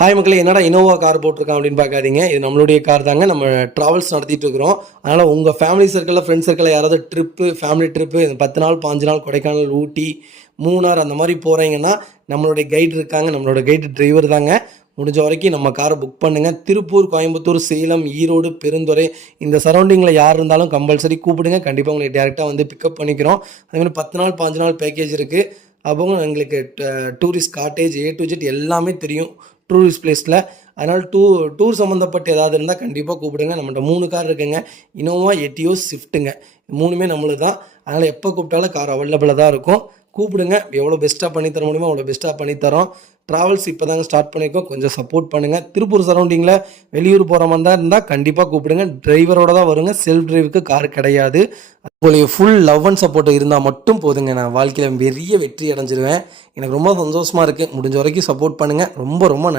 Hi மக்களே, என்னடா Innova car போட்டிருக்கான் அப்படின்னு பார்க்காதீங்க. இது நம்மளுடைய கார் தாங்க. நம்ம ட்ராவல்ஸ் நடத்திட்டு இருக்கிறோம். அதனால் உங்கள் ஃபேமிலி சர்க்கிளில், ஃப்ரெண்ட்ஸ் சர்க்கிளில் யாராவது ஃபேமிலி ட்ரிப்பு 10 நாள் 5 நாள் கொடைக்கானல், ஊட்டி, மூணார் அந்த மாதிரி போகிறீங்கன்னா நம்மளுடைய கைடு இருக்காங்க. நம்மளோட கைடு டிரைவர் தாங்க. முடிஞ்ச வரைக்கும் நம்ம காரை புக் பண்ணுங்கள். திருப்பூர், கோயம்புத்தூர், சேலம், ஈரோடு, பெருந்துறை இந்த சரௌண்டிங்கில் யார் இருந்தாலும் கம்பல்சரி கூப்பிடுங்க. கண்டிப்பாக உங்களுக்கு டேரெக்டாக வந்து பிக்கப் பண்ணிக்கிறோம். அதேமாதிரி 10 நாள் 5 நாள் பேக்கேஜ் இருக்குது. அப்போ எங்களுக்கு tourist cottage A to Z எல்லாமே தெரியும் டூரிஸ்ட் பிளேஸில். அதனால் டூர் சம்மந்தப்பட்ட ஏதாவது இருந்தால் கண்டிப்பாக கூப்பிடுங்க. நம்மகிட்ட 3 கார் இருக்குங்க. Innova, Etios, ஸ்விஃப்ட்டுங்க. 3மே நம்மளுக்கு தான். அதனால் எப்போ கூப்பிட்டாலும் கார் அவைலபிளாக தான் இருக்கும். கூப்பிடுங்க. எவ்வளோ பெஸ்ட்டாக பண்ணித்தர முடியுமோ அவ்வளோ பெஸ்ட்டாக பண்ணித்தரோம். ட்ராவல்ஸ் இப்போ தாங்க ஸ்டார்ட் பண்ணியிருக்கோம். கொஞ்சம் சப்போர்ட் பண்ணுங்கள். திருப்பூர் சரௌண்டிங்கில் வெளியூர் போகிற மாதிரி தான் இருந்தால் கண்டிப்பாக கூப்பிடுங்க. டிரைவரோட தான் வருங்க. செல்ஃப் டிரைவுக்கு கார் கிடையாது. உங்களுடைய ஃபுல் லவ் அண்ட் சப்போர்ட் இருந்தால் மட்டும் போதுங்க. நான் வாழ்க்கையில் பெரிய வெற்றி அடைஞ்சிருவேன். எனக்கு ரொம்ப சந்தோஷமாக இருக்குது. முடிஞ்ச வரைக்கும் சப்போர்ட் பண்ணுங்கள். ரொம்ப ரொம்ப நன்றி.